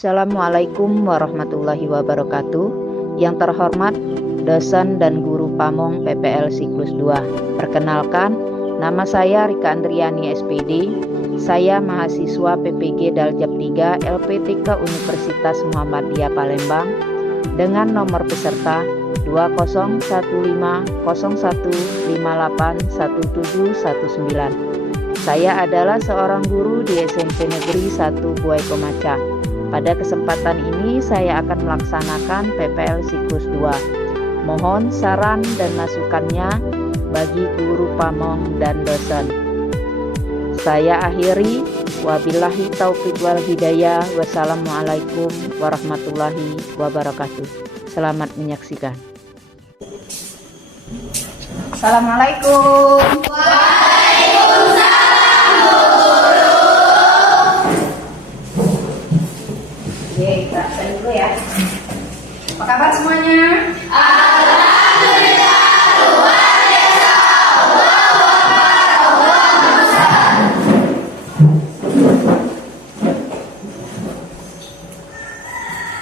Assalamualaikum warahmatullahi wabarakatuh. Yang terhormat dosen dan guru Pamong PPL Siklus 2. Perkenalkan, nama saya Rika Andriani SPD. Saya mahasiswa PPG Daljab 3 LPTK Universitas Muhammadiyah Palembang dengan nomor peserta 2001581719. Saya adalah seorang guru di SMP Negeri 1 Buai Komaca. Pada kesempatan ini saya akan melaksanakan PPL Siklus 2. Mohon saran dan masukannya bagi guru Pamong dan dosen. Saya akhiri, wabillahi taufiq wal hidayah. Wassalamualaikum warahmatullahi wabarakatuh. Selamat menyaksikan. Assalamualaikum. Dulu ya. Apa kabar semuanya? Alhamdulillah, luar biasa.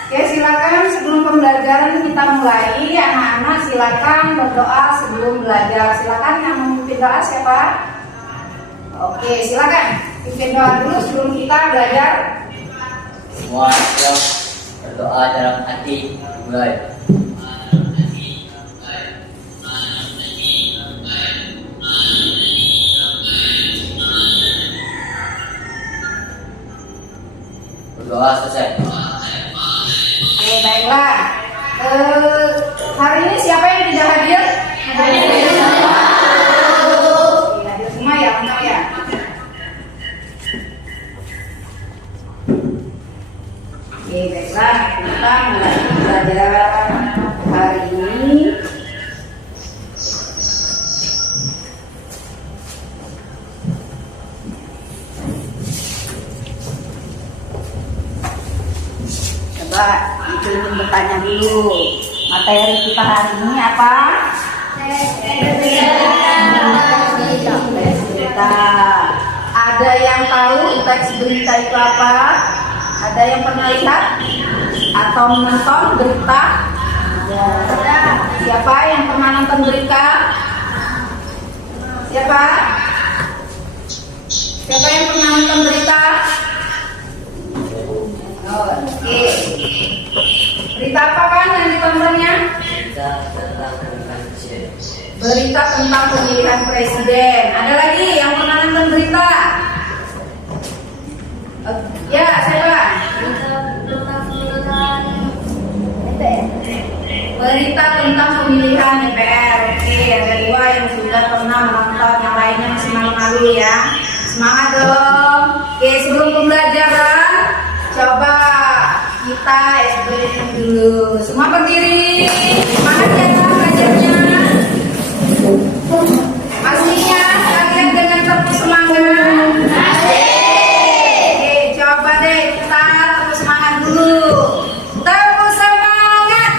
Oke, silakan sebelum pembelajaran kita mulai, anak-anak silakan berdoa sebelum belajar. Silakan yang memimpin doa siapa? Oke, silakan pimpin doa dulu sebelum kita belajar. Semua siap berdoa dalam hati, mulai. Berdoa selesai. Oke, baiklah. Hari ini siapa yang tidak hadir? Hadir semua ya, benar ya. Oke, baiklah, kita mulai pelajaran hari ini. Coba itu bertanya dulu. Materi kita hari ini apa? Teks berita. Ada yang tahu teks berita itu apa? Ada yang pernah lihat atau menonton berita? Ada. Siapa yang pernah nonton berita? Siapa? Siapa yang pernah nonton berita? Oke. Berita apa kan yang ditontonnya? Berita tentang pemilihan presiden. Ada lagi yang pernah nonton berita? Ya, siapa? Berita tentang pemilihan DPR. Oke, ada dua yang sudah pernah menonton, yang lainnya masih malu-malu ya. Semangat dong. Oke, sebelum pembelajaran, coba kita SBM dulu. Semua berdiri. Semangat ya belajarnya. Pastinya kalian dengan tepuk semangat. Coba deh kita tepuk semangat dulu. Tepuk semangat.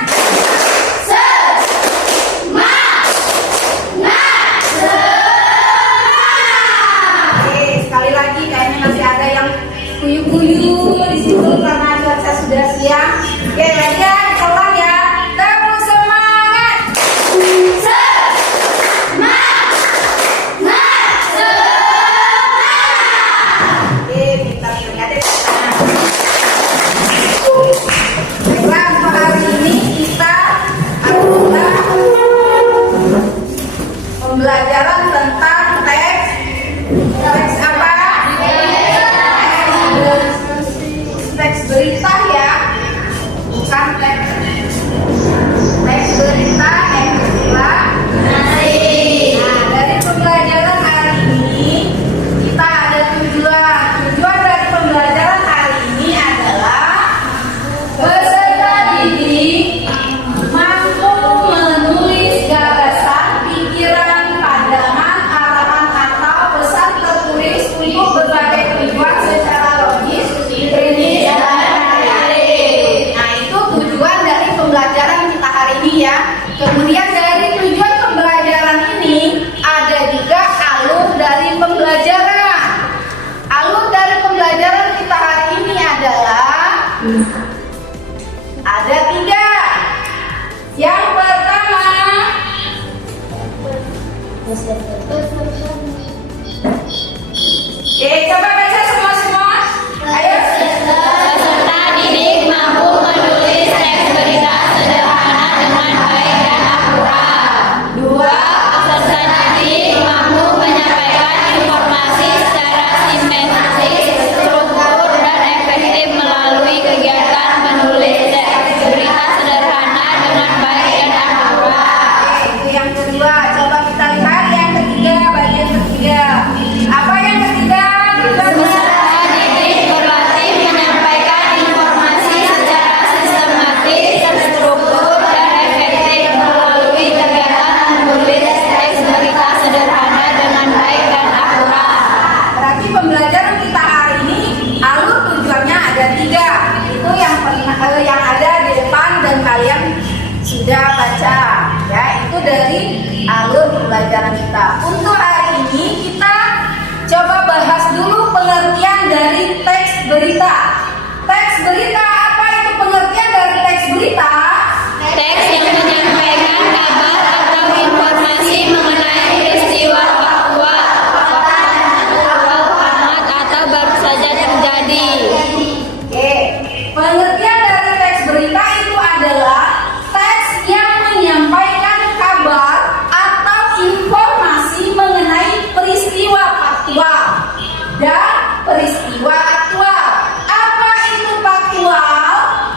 Oke, sekali lagi kayaknya masih ada yang kuyu-kuyu di situ karena cuaca sudah siang. Oke, lagi ya, pelan ya. Tepuk semangat. pembelajaran kita. Untuk hari ini kita coba bahas dulu pengertian dari teks berita. Teks berita, apa itu pengertian dari teks berita? Teks yang menyampaikan kabar atau informasi mengenai peristiwa faktual atau baru saja terjadi. Oke, pengertian dari teks berita itu adalah teks yang menyampaikan kabar atau informasi mengenai peristiwa faktual dan peristiwa aktual. Apa itu faktual?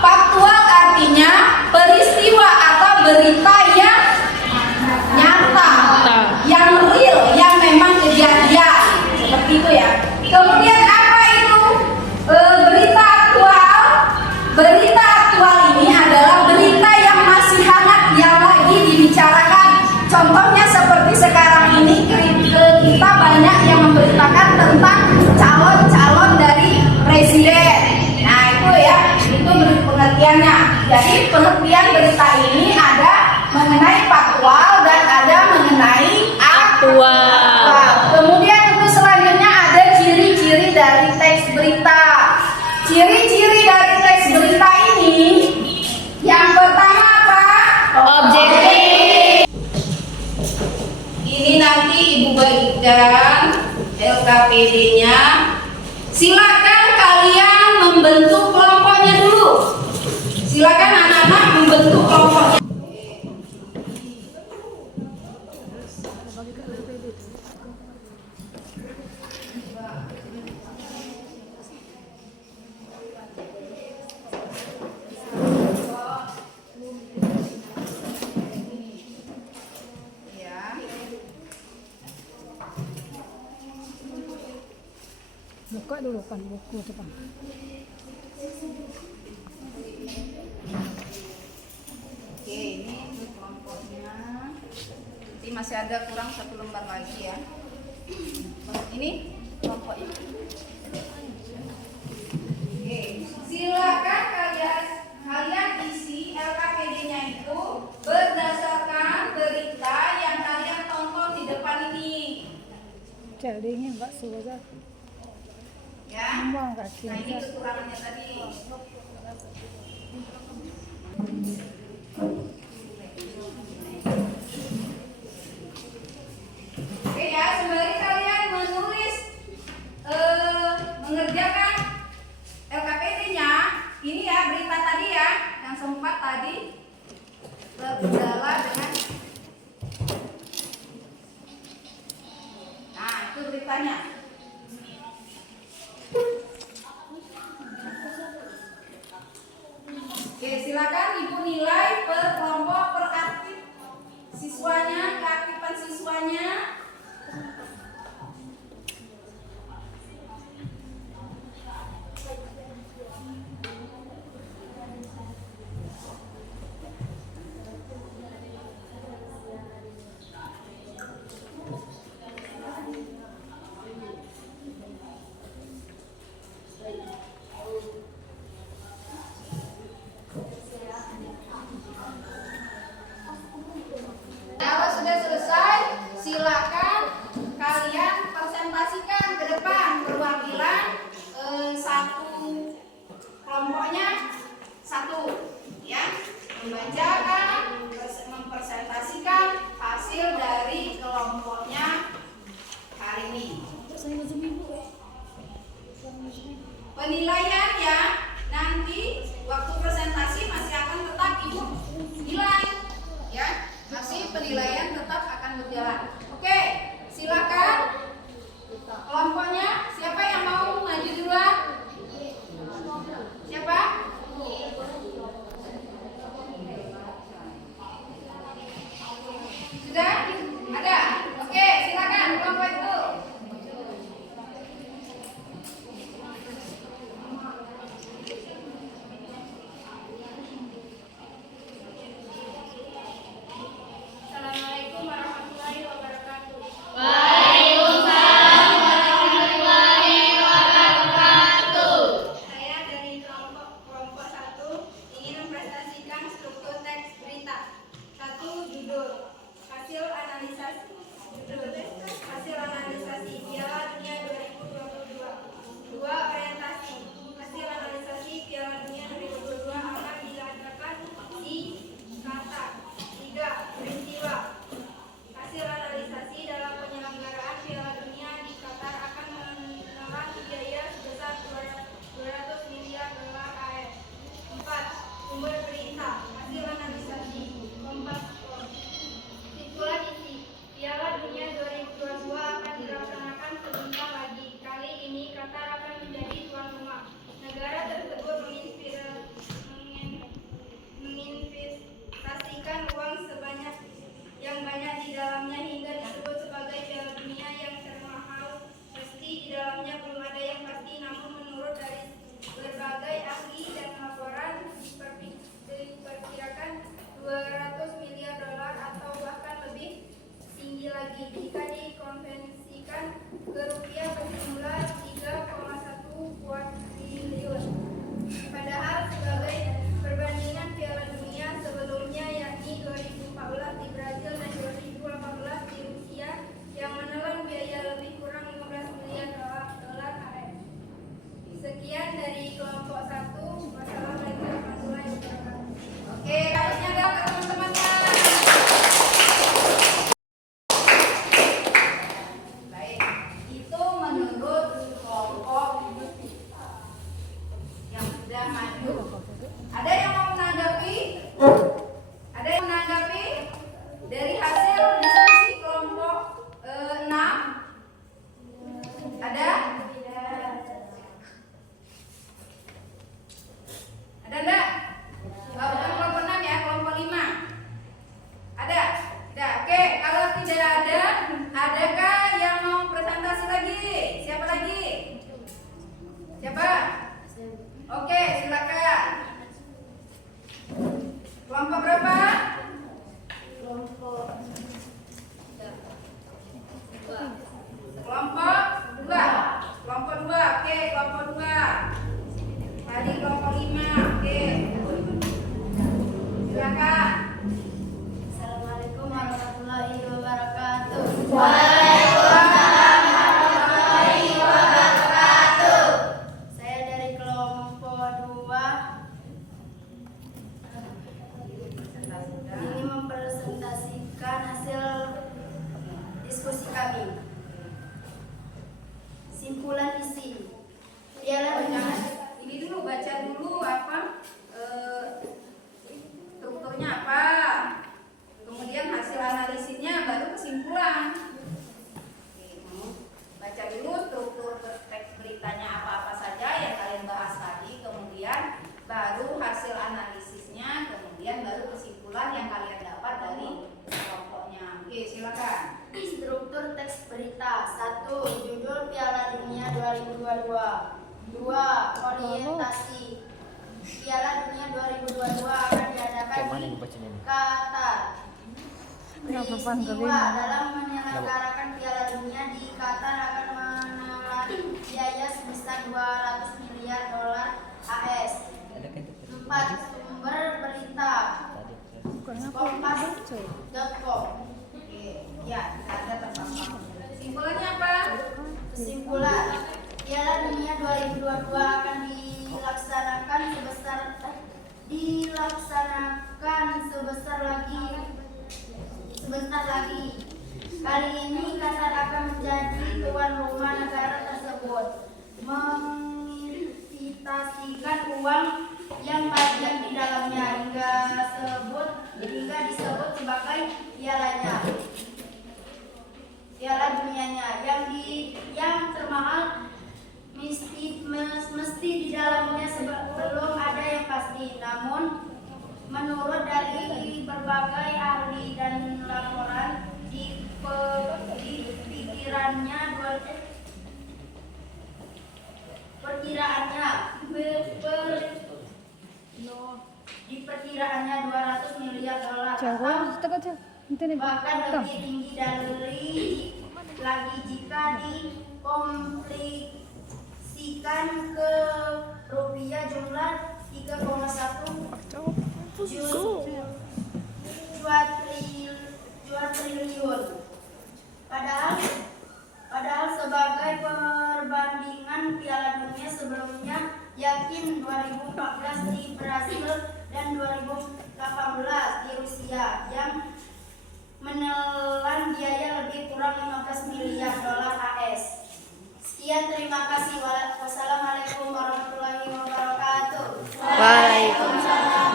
Faktual artinya peristiwa atau berita yang nyata, yang real, yang memang kejadian. Seperti itu ya. Kemudian apa itu berita aktual? Berita aktual ini adalah berita yang masih hangat, yang lagi dibicarakan. Contohnya seperti sekarang ini kita banyak yang memberitakan tentang calon-calon dari presiden. Nah itu ya, itu pengertiannya. Jadi pengertian berita ini ada mengenai faktual dan ada mengenai aktual. Kemudian untuk selanjutnya ada ciri-ciri dari teks berita. Ciri-ciri dari teks berita ini, yang pertama apa? Objektif. Ini nanti Ibu bagikan LKPD-nya. Silakan kalian membentuk kelompoknya dulu. Silakan anak-anak membentuk kelompoknya. Ya. Buka dulu kan buku depan. Oke, ini untuk kelompoknya. Nanti masih ada kurang 1 lembar lagi ya. Ini kelompoknya. Oke, silakan kalian isi LKPD-nya itu berdasarkan berita yang kalian tonton di depan ini. Dingin Pak Suza. Ya. Buang kaki. Nah, ini kekurangannya tadi. Oke ya, sembari kalian menulis mengerjakan LKPD-nya, ini ya berita tadi ya, yang sempat tadi bergejala dengan. Nah, itu beritanya. Oke, silakan Ibu nilai per kelompok, per aktif siswanya, keaktifan siswanya. Kalau sudah selesai, silakan kalian presentasikan ke depan perwakilan satu kelompoknya satu, ya, membacakan, mempresentasikan hasil dari kelompoknya hari ini. Penilaian ya, nanti waktu presentasi masih akan tetap Ibu nilai, ya. Masih penilaian tetap akan berjalan. Oke, silakan kelompoknya. Siapa yang mau maju duluan? Siapa? Sudah? Ada? Oke, silakan kelompok itu. berbagai ahli dan laporan diperkirakan 200 miliar dolar atau bahkan lebih tinggi lagi jika dikonversikan ke rupiah berjumlah 3,1 kuadriliun. Padahal sebagai perbandingan Piala Dunia sebelumnya yakni 2014 di Brazil dan 2018 di Rusia yang menelan biaya lebih kurang 15 miliar dolar AS. Sekian dari kelompok 1. Wassalamualaikum warahmatullahi wabarakatuh. Oke, harusnya ada ke teman-temannya. Baik, itu menurut kelompok yang sudah maju. Ada yang mau menanggapi? Ada yang menanggapi dari hasil diskusi kelompok 6? Ada? Ada enggak? Bukan kelompok 6 ya, kelompok 5. Ada? Ada. Oke, kalau tidak ada, adakah yang mau presentasi lagi? Siapa lagi? Siapa? Oke, silakan. Kelompok berapa? Kelompok 2. Kelompok 2. Oke, kelompok 2. Tadi kelompok 5. Oke. Silakan. Assalamualaikum warahmatullahi wabarakatuh. Saya dari kelompok 2 ini mempresentasikan hasil diskusi kami. Simpulan isi Piala Dunia. Ini dulu baca dulu apa strukturnya apa. Kemudian hasil analisisnya baru kesimpulan. Oke, baca dulu struktur teks beritanya apa-apa saja yang kalian bahas tadi, kemudian baru hasil analisisnya, kemudian baru kesimpulan yang kalian dapat dari kelompoknya. Oke, silakan. Struktur teks berita. 1. Judul Piala Dunia 2022. 2. Orientasi. Piala Dunia 2022 akan diadakan di Qatar. Peristiwa dalam menyelenggarakan Piala Dunia di Qatar akan menelan biaya sebesar 200 miliar dolar AS. 4. Sumber berita. Kompas.com. Ya, ada terpampang. Kesimpulannya apa? Kesimpulan, Piala Dunia 2022 akan sebentar lagi. Kali ini Qatar akan menjadi tuan rumah negara tersebut, menginvestasikan uang yang banyak di dalamnya hingga disebut sebagai Piala Dunianya yang termahal mesti di dalamnya belum ada yang pasti. Namun menurut dari berbagai ahli dan laporan diperkiraannya 200 miliar dolar bahkan lebih tinggi lagi jika dikonversikan ke rupiah jumlah 3,1 triliun. Padahal sebagai perbandingan Piala Dunia sebelumnya yakin 2014 di Brazil dan 2018 di Rusia yang menelan biaya lebih kurang 15 miliar dolar AS. Sekian, terima kasih. Wassalamualaikum warahmatullahi wabarakatuh. Waalaikumsalam.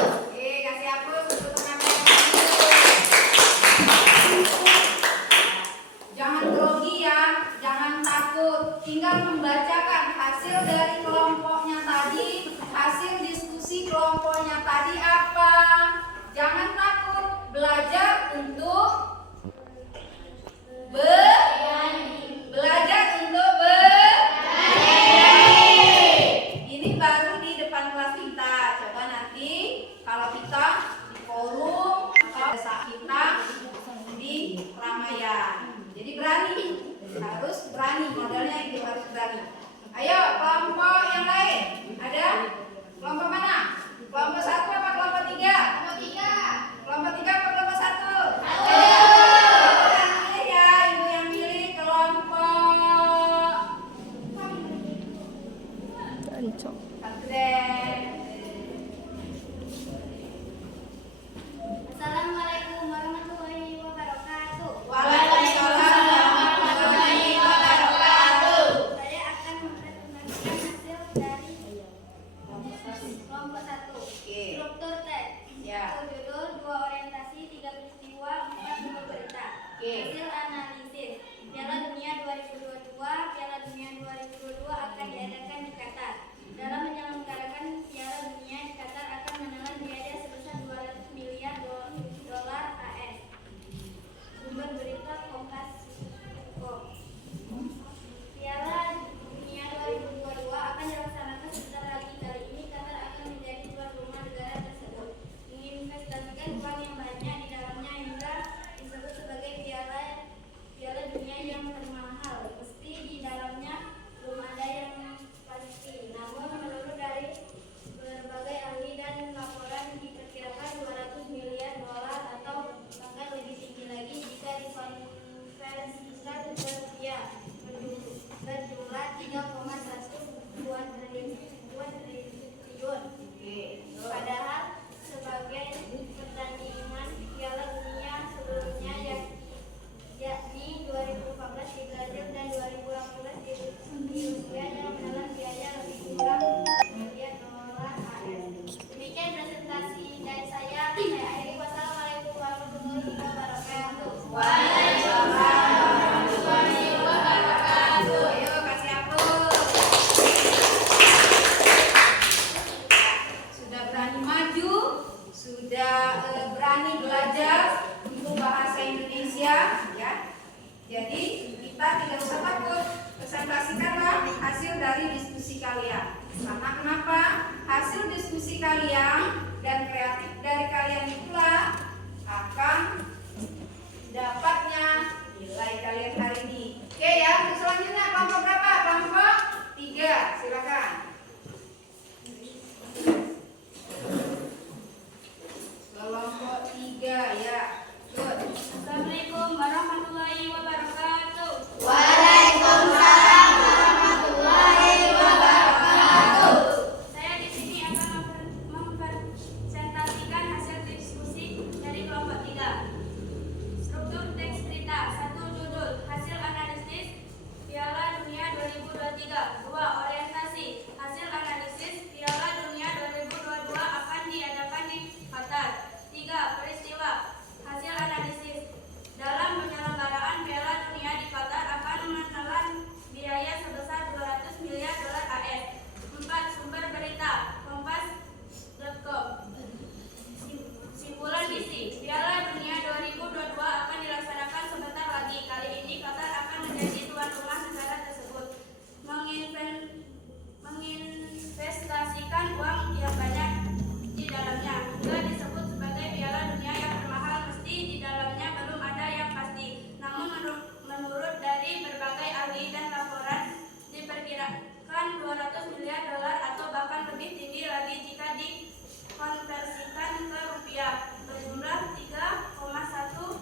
Oke, kasih hapus untuk teman-teman. Jangan grogi ya, jangan takut. Tinggal membacakan hasil dari kelompoknya tadi, hasil diskusi kelompoknya tadi apa. Jangan takut, belajar untuk belajar untuk Kelompok 1. Oke. Struktur teks. Ya. 1 judul, 2 orientasi, 3 peristiwa, 4 sumber berita. Oke. Hasil analisis. Piala Dunia 2022, Piala Dunia 2022 akan diadakan di Qatar. Dalam menyelenggarakan Piala Dunia di Qatar akan menelan biaya sebesar 200 miliar dolar AS. Sumber berita Kompas.com. Piala Dunia 2022 akan dilaksanakan sebentar lagi. Kali ini Qatar akan menjadi tuan rumah negara tersebut, menginvestasikan uang yang banyak di dalamnya hingga disebut sebagai Piala Dunia yang termahal. Meski di dalamnya belum ada yang pasti, namun menurut dari berbagai ahli dan laporan diperkirakan 200 miliar dolar atau bahkan lebih tinggi lagi jika dikonversikan ke rupiah berjumlah 3,1 triliun. Padahal sebagai pertandingan Piala Dunia sebelumnya yakni 2014 di Brazil dan 2018 di Rusia yang menelan biaya lebih kurang miliar dolar AS. Demikian presentasi dari saya akhiri. Wassalamualaikum warahmatullahi wabarakatuh. Waalaikumsalam warahmatullahi wabarakatuh. Ayo kasih aplaus. Sudah berani maju, sudah berani belajar untuk bahasa Indonesia, ya. Jadi kita tidak usah takut, presentasikanlah hasil dari diskusi kalian. Karena kenapa? Hasil diskusi kalian dan kreatif dari kalian itulah akan dapatnya nilai kalian hari ini. Oke ya, untuk selanjutnya kelompok berapa? Kelompok 3, silakan. Kelompok 3 ya. Good. Assalamualaikum warahmatullahi wabarakatuh. Waalaikumsalam warahmatullahi wabarakatuh. Saya di sini akan mempresentasikan hasil diskusi dari kelompok 3. Struktur teks cerita. 1 judul, hasil analisis Piala Dunia 2023. 2 orientasi. Hasil analisis Piala Dunia 2022 akan diadakan di Qatar. 3 peristiwa. Hasil analisis dalam penyelenggaraan Piala Dunia di Qatar akan menelan biaya sebesar 200 miliar dolar AS. 4 sumber berita Kompas.com. Simpulan isi Piala Dunia 2022 akan dilaksanakan sebentar lagi. Kali ini Qatar akan menjadi tuan rumah negara tersebut, menginvestasikan uang yang banyak di dalamnya hingga disebut sebagai Piala Dunia yang termahal. Meski di dalamnya belum ada yang pasti, namun menurut dari berbagai ahli dan laporan diperkirakan 200 miliar dolar atau bahkan lebih tinggi lagi jika dikonversikan ke rupiah berjumlah 3,1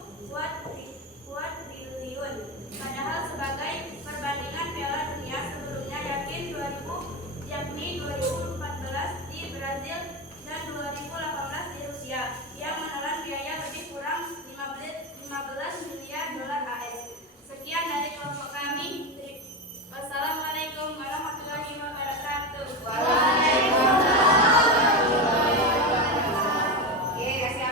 triliun. Padahal sebagai perbandingan Piala Dunia sebelumnya yakni 2014 di Brazil dan 2018 di Rusia yang menelan biaya lebih kurang 15 miliar dolar AS. Sekian dari kelompok kami. Wassalamualaikum warahmatullahi wabarakatuh. Waalaikumsalam warahmatullahi wabarakatuh. Oke, kasih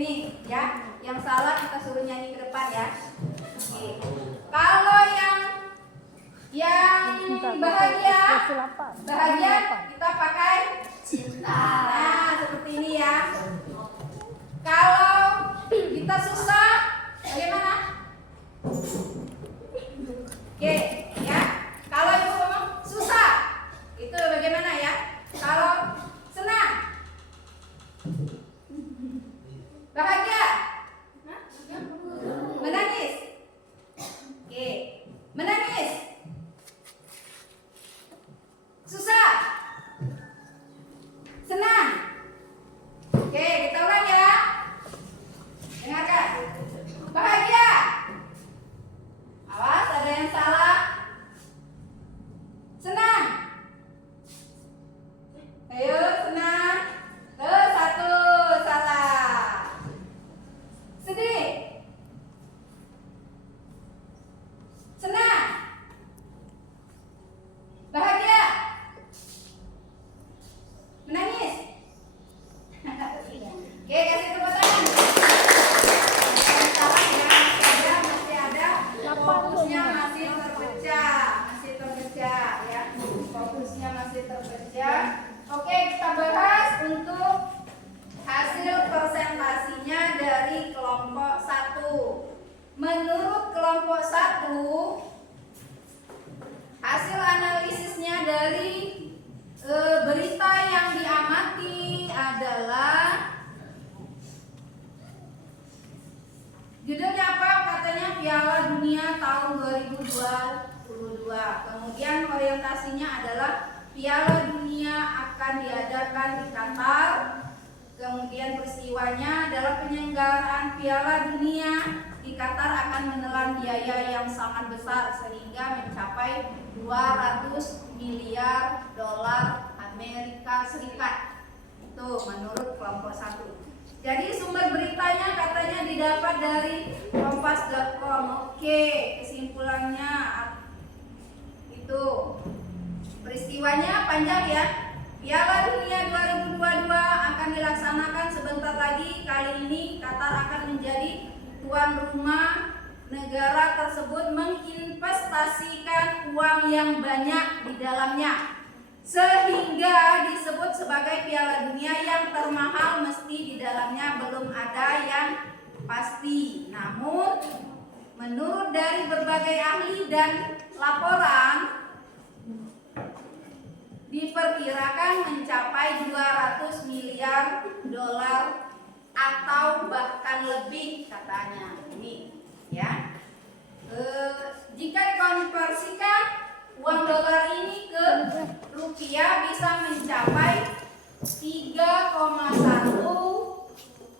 ini ya. Yang salah kita suruh nyanyi ke depan ya. Oke. Kalau yang bahagia kita pakai cinta. Nah, seperti ini ya. Kalau kita susah bagaimana? Oke, ya. Kalau ibu ngomong susah, itu bagaimana ya? Kalau senang, bahagia, menangis. Oke, menangis, susah, senang. Oke, kita ulang ya. Dengarkan. Bahagia. Awas, ada yang salah. Senang. Ayo, senang. Satu, salah. Sedih. Senang. Bahagia. Menangis. Oke, kasih tepuk tangan. Yang salah ya, masih ada. Fokusnya masih terpecah ya. Fokusnya masih terpecah. Oke, kita bahas untuk hasil presentasinya dari kelompok 1. Menurut kelompok 1, hasil analisisnya dari berita yang diamati adalah judulnya apa? Katanya Piala Dunia tahun 2022. Kemudian orientasinya adalah Piala Dunia akan diadakan di Qatar. Kemudian peristiwanya adalah penyelenggaraan Piala Dunia di Qatar akan menelan biaya yang sangat besar sehingga mencapai 200 miliar dolar Amerika Serikat. Itu menurut kelompok 1. Jadi sumber beritanya katanya didapat dari kompas.com. Oke, kesimpulannya itu peristiwanya panjang ya. Piala Dunia 2022 akan dilaksanakan sebentar lagi. Kali ini Qatar akan menjadi tuan rumah. Negara tersebut menginvestasikan uang yang banyak di dalamnya, sehingga disebut sebagai Piala Dunia yang termahal. Mesti di dalamnya belum ada yang pasti. Namun menurut dari berbagai ahli dan laporan diperkirakan mencapai 200 miliar dolar atau bahkan lebih katanya. Ini ya. Jika dikonversikan uang dolar ini ke rupiah bisa mencapai 3,1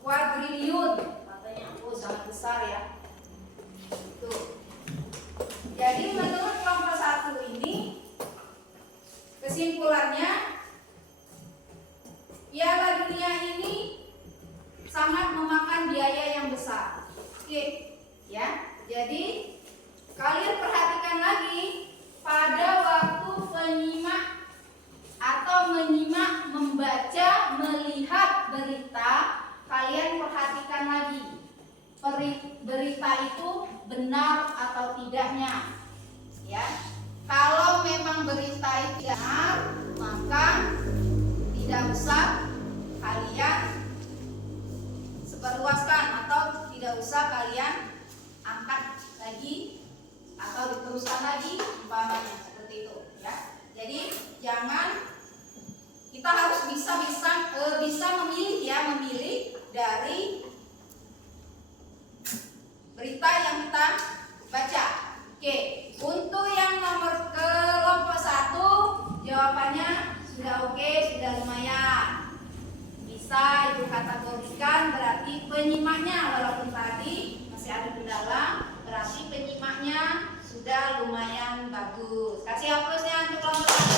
kuadriliun katanya. Sangat besar ya. Tuh. Jadi menurut kelompok 1 ini kesimpulannya Piala Dunia ini sangat memakan biaya yang besar. Oke, ya. Jadi kalian perhatikan lagi pada waktu penyimak atau menyimak, membaca, melihat berita, kalian perhatikan lagi berita itu benar atau tidaknya. Ya. Kalau memang berita itu benar, maka tidak usah kalian sebarluaskan atau tidak usah kalian angkat lagi atau diteruskan lagi umpamanya seperti itu ya. Jadi jangan, kita harus bisa memilih ya, memilih dari berita yang kita baca. Oke, untuk yang nomor kelompok 1 jawabannya sudah oke, sudah lumayan. Bisa ibu kategorikan berarti penyimaknya, walaupun tadi masih ada kendala, berarti penyimaknya sudah lumayan bagus. Kasih hapusnya untuk kelompok 1.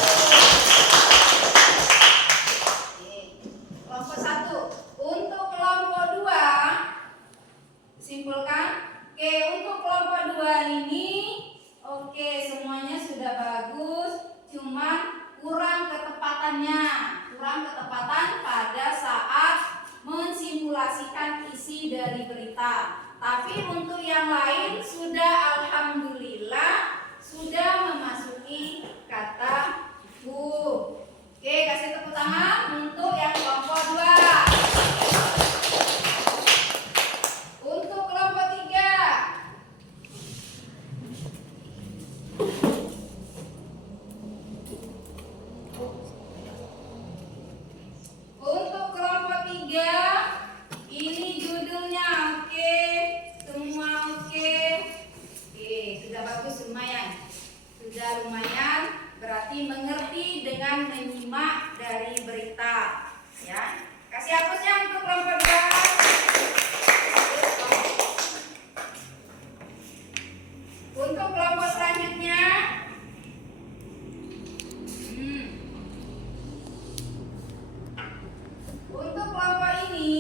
Oke, kelompok 1. Untuk kelompok 2 simpulkan. Oke, untuk kelompok 2 ini oke, semuanya sudah bagus, cuman kurang ketepatan pada saat mensimulasikan isi dari berita. Tapi untuk yang lain sudah alhamdulillah sudah memasuki kata bu. Oke, kasih tepuk tangan untuk yang kelompok 2. Untuk kelompok 3. Untuk kelompok 3, ini judulnya oke, semua oke. Oke, sudah bagus lumayan. Sudah lumayan, berarti mengerti dengan menyimak dari berita. Ya, kasih hapusnya untuk kelompok 2. Untuk kelompok selanjutnya, untuk kelompok ini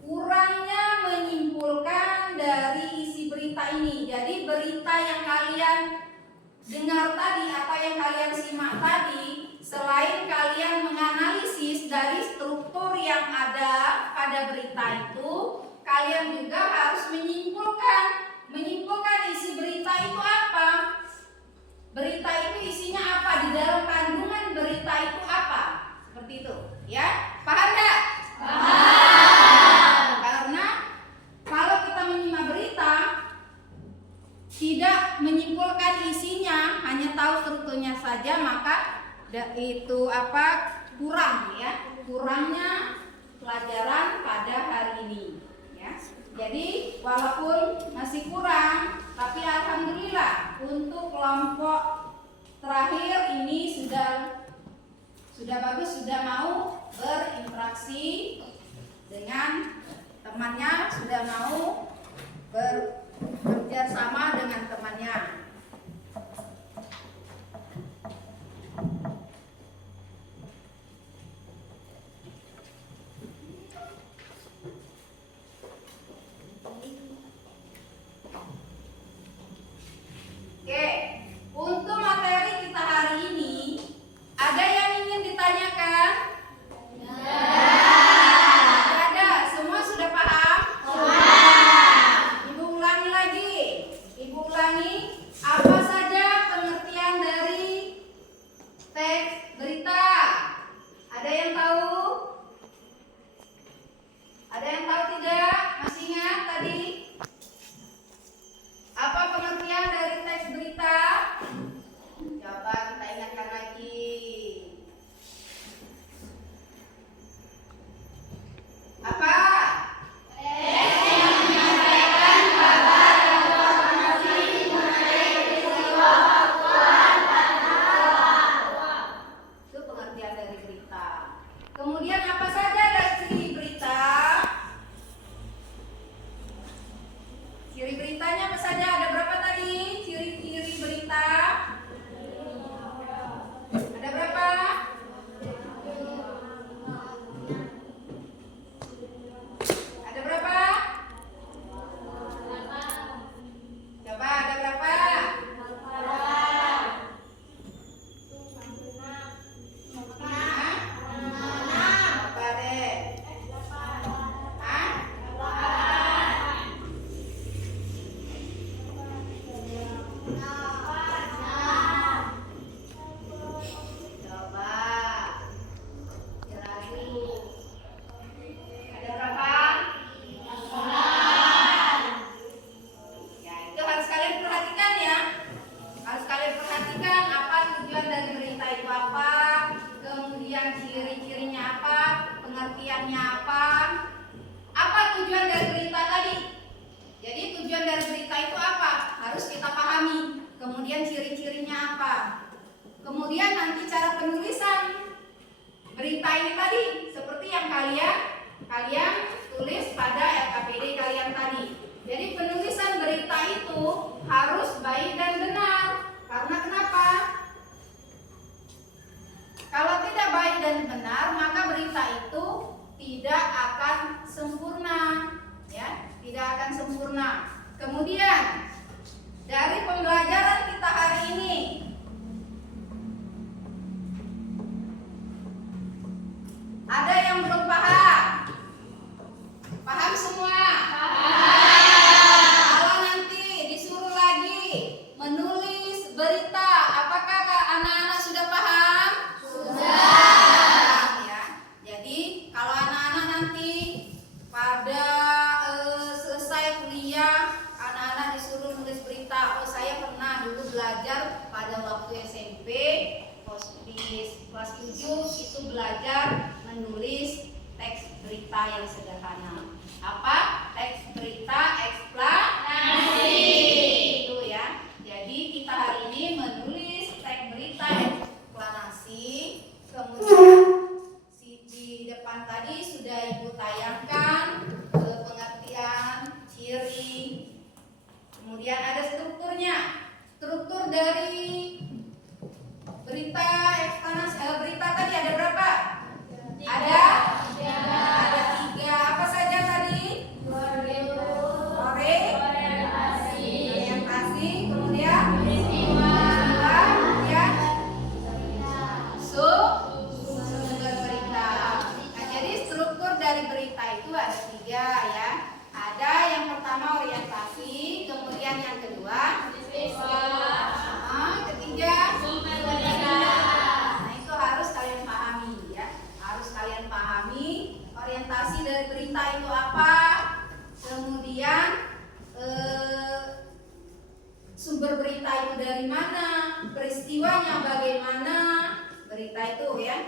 kurangnya menyimpulkan dari isi berita ini. Jadi berita yang kalian dengar tadi atau yang kalian simak tadi, selain kalian menganalisis dari struktur yang ada pada berita itu, kalian juga harus menyimpulkan isi berita itu apa. Berita itu isinya apa, di dalam kandungan berita itu apa, seperti itu, ya. Paham nggak? Paham. Karena kalau kita menyimak berita, tidak menyimpulkan isinya, hanya tahu strukturnya saja, maka itu kurang, ya. Kurangnya pelajaran pada hari ini, ya. Jadi walaupun masih kurang, tapi alhamdulillah untuk kelompok terakhir ini sudah bagus, sudah mau berinteraksi dengan temannya, sudah mau bekerja sama dengan temannya. Oke, untuk materi kita hari ini, ada yang ingin ditanyakan? Ada, semua sudah paham? Ibu ulangi lagi. Ibu ulangi, apa saja pengertian dari teks berita? Ada yang tahu? Ada yang tahu tidak? Masih ingat tadi? Apa pengertian dari teks berita? Coba kita ingatkan lagi. Apa? Teks yang menyampaikan kabar atau informasi mengenai peristiwa faktual pada itu pengertian dari berita. Kemudian apa saja dari ciri berita? Ciri beritanya apa saja? Ada berapa tadi? Ciri-ciri berita? Ada berapa? Ada berapa? Coba ada berapa? Apa deh? Hah? Coba kira dulu. Ada berapa? Ya, itu harus kalian perhatikan ya. Harus kalian perhatikan apa tujuan dari berita itu apa, kemudian ciri-cirinya apa, pengertiannya apa. Apa tujuan dari berita tadi? Jadi tujuan dari berita itu apa? Harus kita pahami. Kemudian ciri-cirinya apa? Kemudian nanti cara penulisan berita ini tadi seperti yang kalian tulis pada LKPD kalian tadi. Jadi penulisan berita itu harus baik dan benar. Karena kenapa? Kalau tidak baik dan benar, maka berita itu tidak akan sempurna, ya, tidak akan sempurna. Kemudian dari pembelajaran kita hari ini, belajar pada waktu SMP di kelas 7 itu belajar menulis teks berita yang sederhana. Apa? Teks berita eksplanasi. Itu ya. Jadi kita hari ini menulis teks berita eksplanasi. Kemudian di depan tadi sudah Ibu tayangkan pengertian, ciri. Kemudian ada strukturnya. Struktur dari berita eksplanasi. Berita tadi ada berapa? Ada 3. Apa saja tadi? Orientasi, kemudian peristiwa, kemudian sumber berita. Nah, jadi struktur dari berita itu ada 3 ya. Ada yang pertama orientasi, kemudian yang kedua peristiwa, ketiga sumber berita. Nah, itu harus kalian pahami ya. Harus kalian pahami orientasi dari berita itu apa. Kemudian sumber berita itu dari mana, peristiwanya bagaimana, berita itu ya.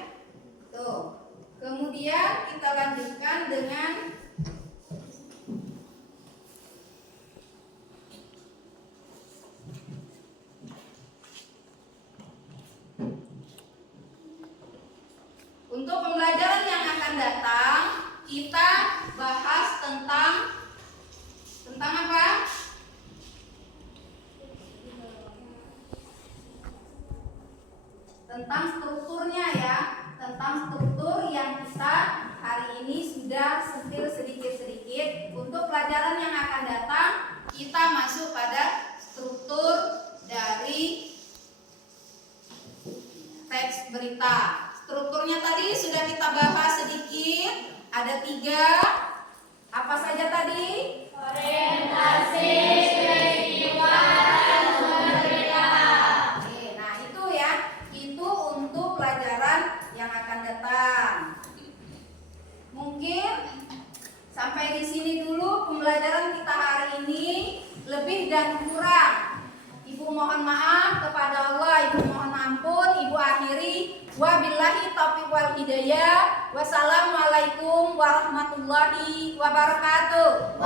Tuh. Kemudian kita lanjutkan dengan untuk pembelajaran yang akan datang, kita bahas tentang apa? Tentang strukturnya ya, tentang struktur yang kita hari ini sudah sentil sedikit-sedikit. Untuk pelajaran yang akan datang, kita masuk pada struktur dari teks berita. Strukturnya tadi sudah kita bahas sedikit. Ada 3. Apa saja tadi? Orientasi, peristiwa, dan sumber berita. Oke, nah itu ya. Itu untuk pelajaran yang akan datang. Mungkin sampai di sini dulu pembelajaran kita hari ini. Lebih dan kurang, Ibu mohon maaf kepada Allah, Ibu mohon ampun, Ibu akhiri. Wabillahi taufiq wal hidayah. Wassalamualaikum warahmatullahi wabarakatuh.